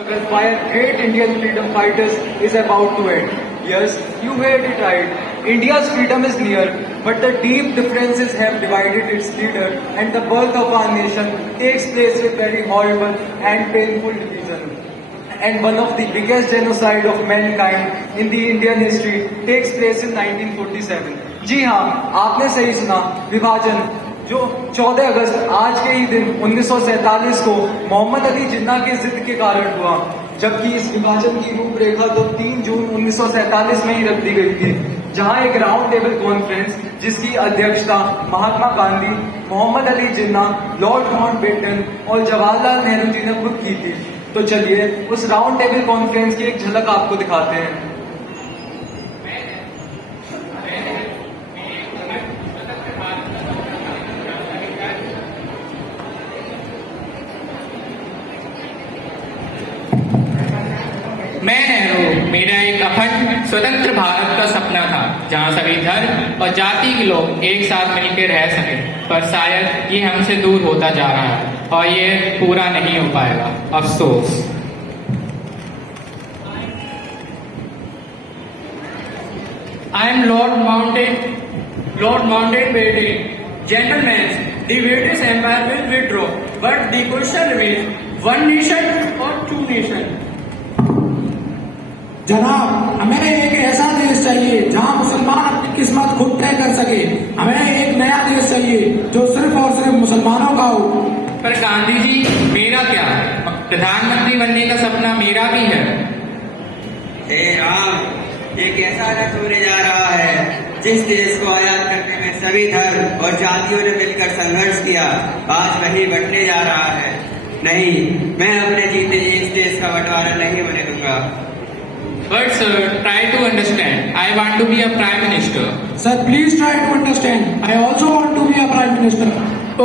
Struggle by a great Indian freedom fighters is about to end. Yes, you heard it right. India's freedom is near, but the deep differences have divided its leader, and the birth of our nation takes place with very horrible and painful division. And one of the biggest genocide of mankind in the Indian history takes place in 1947. जी हाँ, आपने सही सुना, विभाजन जो 14 अगस्त आज के ही दिन 1947 को मोहम्मद अली जिन्ना की जिद के कारण हुआ, जबकि इस विभाजन की रूपरेखा तो 3 जून 1947 में ही रख दी गई थी, जहां एक राउंड टेबल कॉन्फ्रेंस जिसकी अध्यक्षता महात्मा गांधी, मोहम्मद अली जिन्ना, लॉर्ड माउंटबेटन और जवाहरलाल नेहरू जी ने खुद की थी। तो चलिए उस राउंड टेबल कॉन्फ्रेंस की एक झलक आपको दिखाते हैं। मैं नेहरू, मेरा एक अखंड स्वतंत्र भारत का सपना था जहां सभी धर्म और जाति के लोग एक साथ मिलकर रह सके, पर शायद ये हमसे दूर होता जा रहा है और ये पूरा नहीं हो पाएगा, अफसोस। I am Lord Mountbatten. Gentlemen, the British Empire will withdraw, but the question remains: one nation or two nations? जनाब, हमें एक ऐसा देश चाहिए जहां मुसलमान अपनी किस्मत खुद तय कर सके। हमें एक नया देश चाहिए जो सिर्फ और सिर्फ मुसलमानों का हो। पर गांधी जी, मेरा क्या? प्रधानमंत्री बनने का सपना मेरा भी है। हे राम, ये कैसा रथ होने जा रहा है? जिस देश को आजाद करने में सभी धर्म और जातियों ने मिलकर संघर्ष किया, आज वही बंटने जा रहा है। नहीं, मैं अपने जीते जी इस देश का बंटवारा नहीं होने दूंगा। But sir, try to understand. I want to be a prime minister. Sir, please try to understand. I also want to be a prime minister.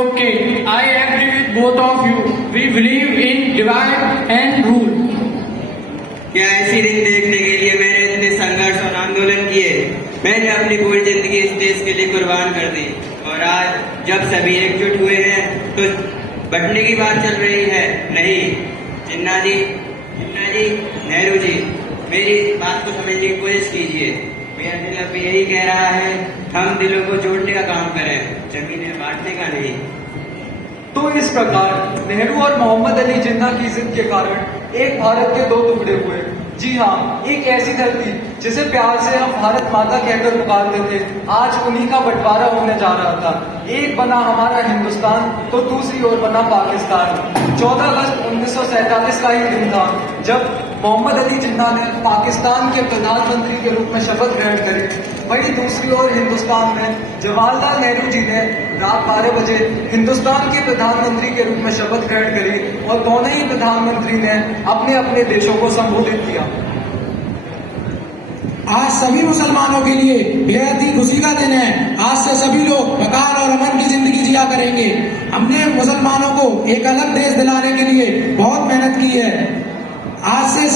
Okay, I agree with both of you. We believe in divide and rule. क्या ऐसी दिन देखने के लिए मैंने इतने संघर्ष और आंदोलन किए? मैंने अपनी पूरी जिंदगी इस देश के लिए कुर्बान कर दी, और आज जब सभी एकजुट हुए हैं तो बंटने की बात चल रही है। नहीं, जिन्ना जी, नेहरू जी, मेरी बात को समझने की कोशिश कीजिए। मेरा दिल अब यही कह रहा है, हम दिलों को जोड़ने का काम करें, जमीनें बांटने का नहीं। तो इस प्रकार नेहरू और मोहम्मद अली जिन्ना की जिद के कारण एक भारत के 2 टुकड़े हुए। जी हाँ, एक ऐसी धरती जिसे प्यार से हम भारत माता कहकर पुकारते थे, आज उन्हीं का बंटवारा होने जा रहा था। एक बना हमारा हिंदुस्तान तो दूसरी ओर बना पाकिस्तान। 14 अगस्त 1947 का ही दिन था जब मोहम्मद अली जिन्ना ने पाकिस्तान के प्रधानमंत्री के रूप में शपथ ग्रहण करी। वहीं दूसरी ओर हिंदुस्तान में जवाहरलाल नेहरू जी ने रात 12 बजे हिंदुस्तान के प्रधानमंत्री के रूप में शपथ ग्रहण करी, और दोनों ही प्रधानमंत्री ने अपने अपने देशों को संबोधित किया। आज सभी मुसलमानों के लिए बेहद ही खुशी का दिन है। आज से सभी लोग वकार और अमन की जिंदगी जिया करेंगे। हमने मुसलमानों को एक अलग देश दिलाने के लिए बहुत मेहनत की है। आज से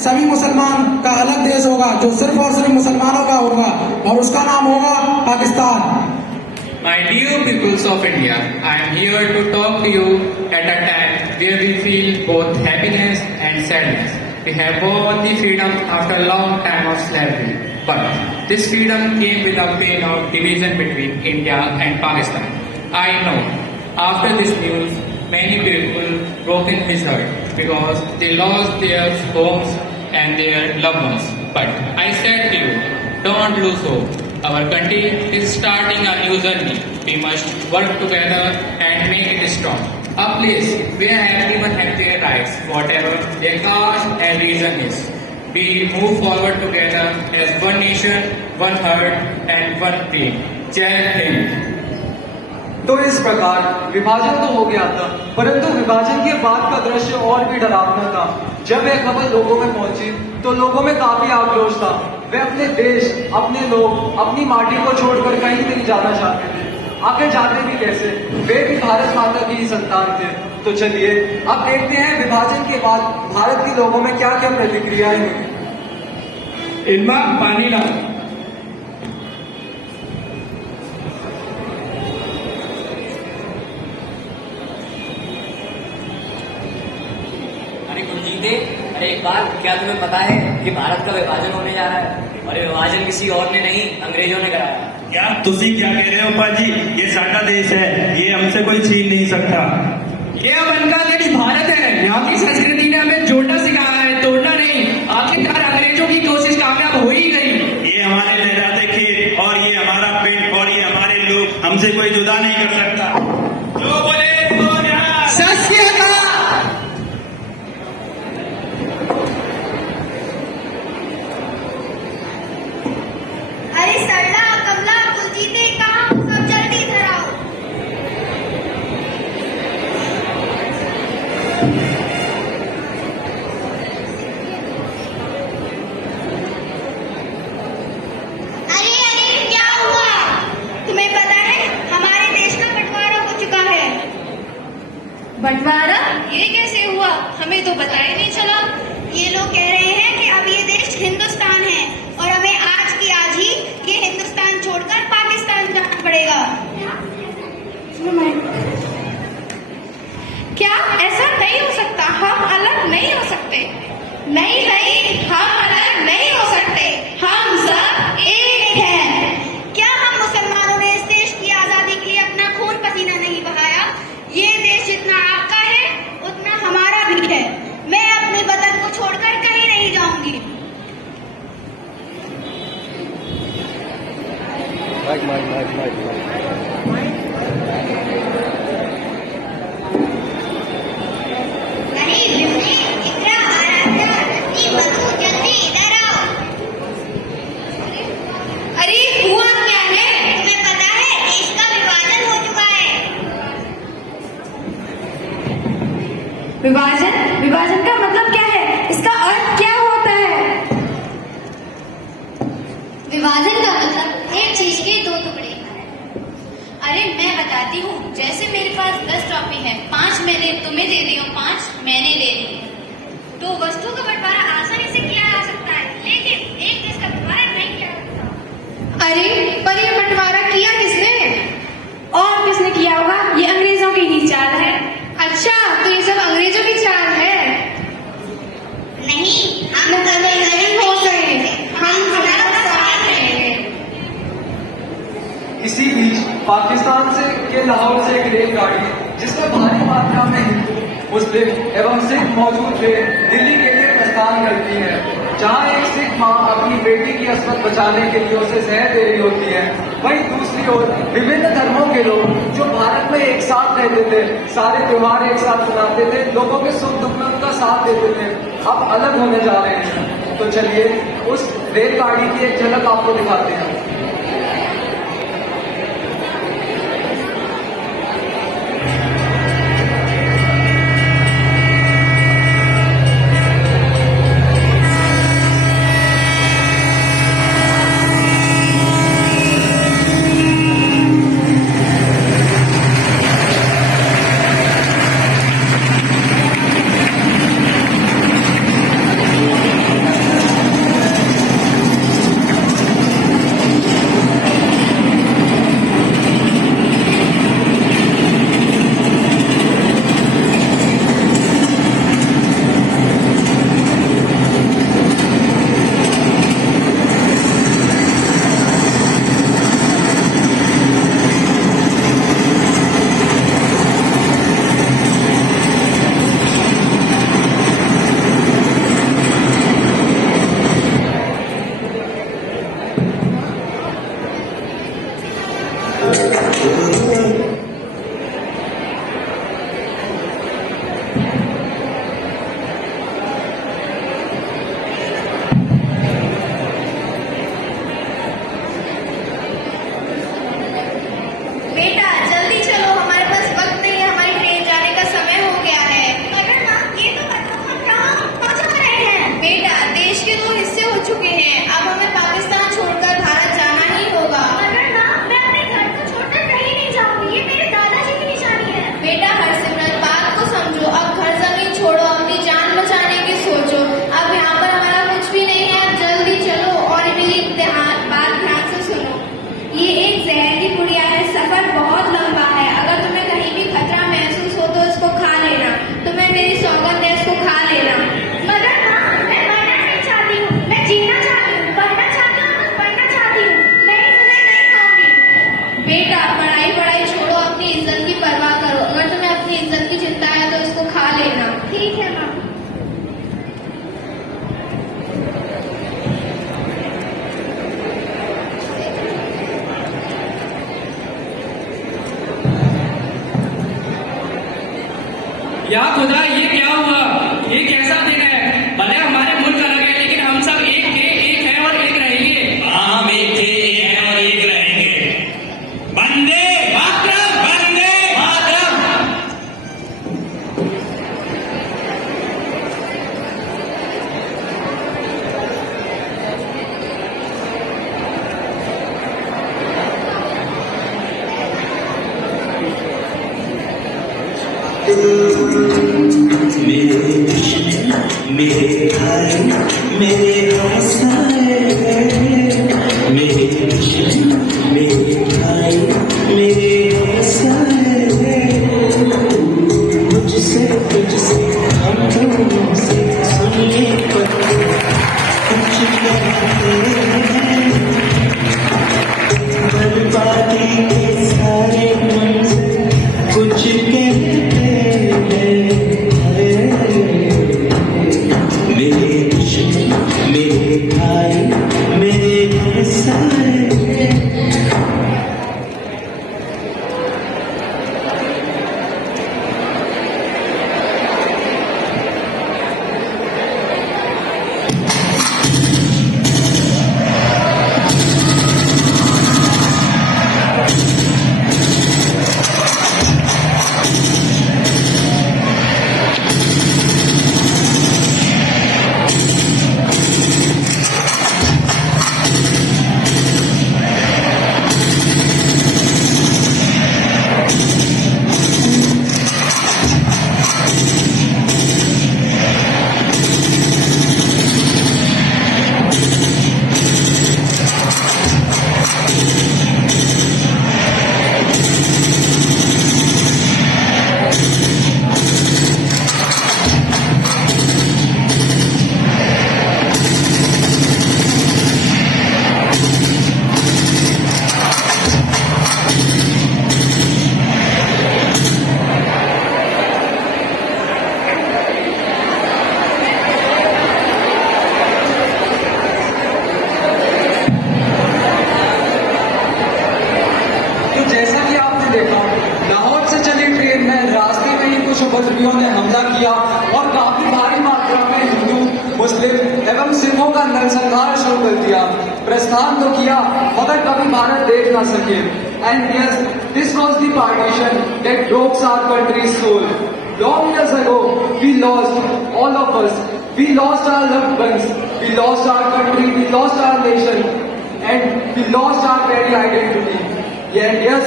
सभी मुसलमान का अलग देश होगा जो सिर्फ और सिर्फ मुसलमानों का होगा, और उसका नाम होगा Pakistan. My dear peoples of India, I am here to talk to you at a time where we feel both happiness and sadness. We have won the freedom after a long time of slavery, but this freedom came with the pain of division between India and Pakistan. I know, after this news, many people broke in his heart because they lost their homes and their loved ones. But I said to you, don't lose hope. Our country is starting a new journey. We must work together and make it strong. A place where everyone has their rights, whatever their caste and religion is. We move forward together as one nation, one heart and one dream. Jai Hind. तो इस प्रकार विभाजन तो हो गया था, परंतु विभाजन के बाद का दृश्य और भी डरावना था। जब यह खबर लोगों में पहुंची तो लोगों में काफी आक्रोश था। वे अपने देश, अपने लोग, अपनी माटी को छोड़कर कहीं नहीं जाना चाहते थे। आगे जाते भी कैसे? वे भी भारत माता की ही संतान थे। तो चलिए अब देखते हैं विभाजन के बाद भारत के लोगों में क्या क्या प्रतिक्रियाएं हुई। इल्मा पानी ला। अरे गुरुजी, जीते। अरे एक बार, क्या तुम्हें पता है कि भारत का विभाजन होने जा रहा है? और ये विभाजन किसी और ने नहीं, अंग्रेजों ने कराया। क्या तुसी क्या कह रहे हो पाजी? ये साडा देश है, ये हमसे कोई छीन नहीं सकता। ये अब उनका देश भारत है। यहाँ की संस्कृति ने हमें जोड़ना सिखाया है, तोड़ना नहीं। आखिरकार अंग्रेजों की कोशिश कामयाब हो ही गई। ये हमारे लहराते खेत और ये हमारा पिंड और ये हमारे लोग, हमसे कोई जुदा नहीं कर सकता। जो बोले तो न्याय। सत्य का अरे सरला कमला कुलजीते कहाँ हो? सब जल्दी इधर आओ। अरे अरे क्या हुआ? तुम्हें पता है हमारे देश का बंटवारा हो चुका है। बंटवारा? ये कैसे हुआ? हमें तो पता ही नहीं चला। ये लोग कह रहे हैं कि अब ये देश हिंदुस्तान है और हमें आज की आज ही ये हिंदुस्तान छोड़कर पाकिस्तान जाना पड़ेगा। क्या ऐसा नहीं हो सकता? हम अलग नहीं हो सकते। नहीं नहीं, हम अलग नहीं हो सकते। हम सब एक हैं। क्या हम मुसलमानों ने इस देश की आजादी के लिए अपना खून पसीना नहीं बहाया? ये देश जितना आपका है उतना हमारा भी है। मैं अपने वतन को छोड़कर कहीं नहीं जाऊंगी। नहीं बिल्ली, इधर आ रहा है। मधु जल्दी इधर आओ। अरे हुआ क्या है? तुम्हें पता है देश का विभाजन हो चुका है। विभाजन? विभाजन का मतलब क्या है? इसका अर्थ क्या होता है? विभाजन का मतलब एक चीज के दो टुकड़े। अरे मैं बताती हूँ। जैसे मेरे पास 10 ट्रॉफी है, 5 मैंने तुम्हें दे दी और 5 मैंने दे दी, तो वस्तु का बंटवारा आसानी से किया जा सकता है, लेकिन एक देश का बंटवारा नहीं किया जा सकता। अरे पर ये बंटवारा किया किसने? और किसने किया होगा? ये अंग्रेजों की ही चाल है। अच्छा, तो ये सब अंग्रेजों की चाल है? नहीं, हम नहीं हो सकते। हम हमारा साथ रहेंगे। इसी बीच पाकिस्तान से के लाहौर से एक रेलगाड़ी जिसमें भारी मात्रा में हिंदू, मुस्लिम एवं सिख मौजूद थे, दिल्ली के लिए प्रस्थान करती है, जहां एक सिख मां अपनी बेटी की अस्मत बचाने के लिए उसे जहर दे रही होती है। वहीं दूसरी ओर विभिन्न धर्मों के लोग जो भारत में एक साथ रहते थे, सारे त्योहार एक साथ मनाते थे, लोगों के सुख दुख में उनका साथ देते थे, अब अलग होने जा रहे हैं। तो चलिए उस रेलगाड़ी की एक झलक आपको दिखाते हैं। मेरे दुश्मन मेरे भाई मेरे हमसाए, मेरे दुश्मन मेरे भाई मेरे हमसाए, मुझसे तुझसे हम दोनों से सुनिए पत्ते कुछ कहते हैं, बर्बादी के सारे मंज़िल कुछ कहते हैं। मेरे दुश्मन मेरे भाई मेरे हमसाए। उपद्रवियों ने हमला किया और काफी भारी मात्रा में हिंदू मुस्लिम एवं सिखों का नरसंहार शुरू कर दिया। प्रस्थान तो किया मगर कभी भारत देख ना सके। And yes, this was the partition that broke our country's soul. Long years ago, we lost, all of us, we lost our loved ones, we lost our country, we lost our nation, and we lost our very identity. And yes,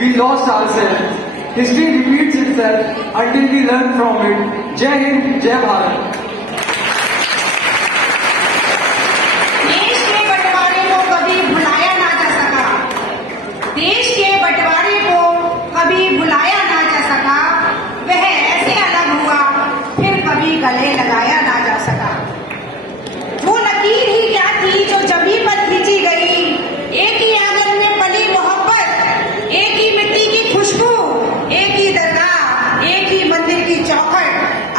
we lost ourselves. History repeats itself until we learn from it. Jai Hind, Jai Bharat. देश के बंटवारे को कभी भुलाया ना जा सका, देश के बंटवारे को कभी भुलाया ना जा सका, वह ऐसे अलग हुआ फिर कभी गले लगाया ना जा सका। वो लकीर ही क्या थी जो जमी पर खींची गई, एक ही आंगन में पली मोहब्बत, एक ही मिट्टी की खुशबू, एक ही दरगाह, एक ही मंदिर की चौखट।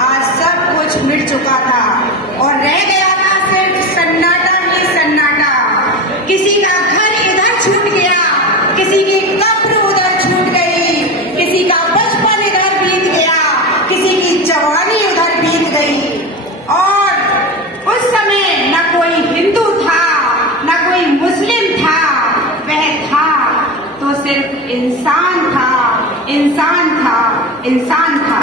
आज सब कुछ मिट चुका था और रह गया था सिर्फ सन्नाटा ही सन्नाटा। किसी का घर इधर छूट गया, किसी की कब्र उधर छूट गई, किसी का बचपन इधर बीत गया, किसी की जवानी उधर बीत गई। और उस समय न कोई हिंदू था न कोई मुस्लिम था, वह था तो सिर्फ इंसान था, इंसान था, इंसान था।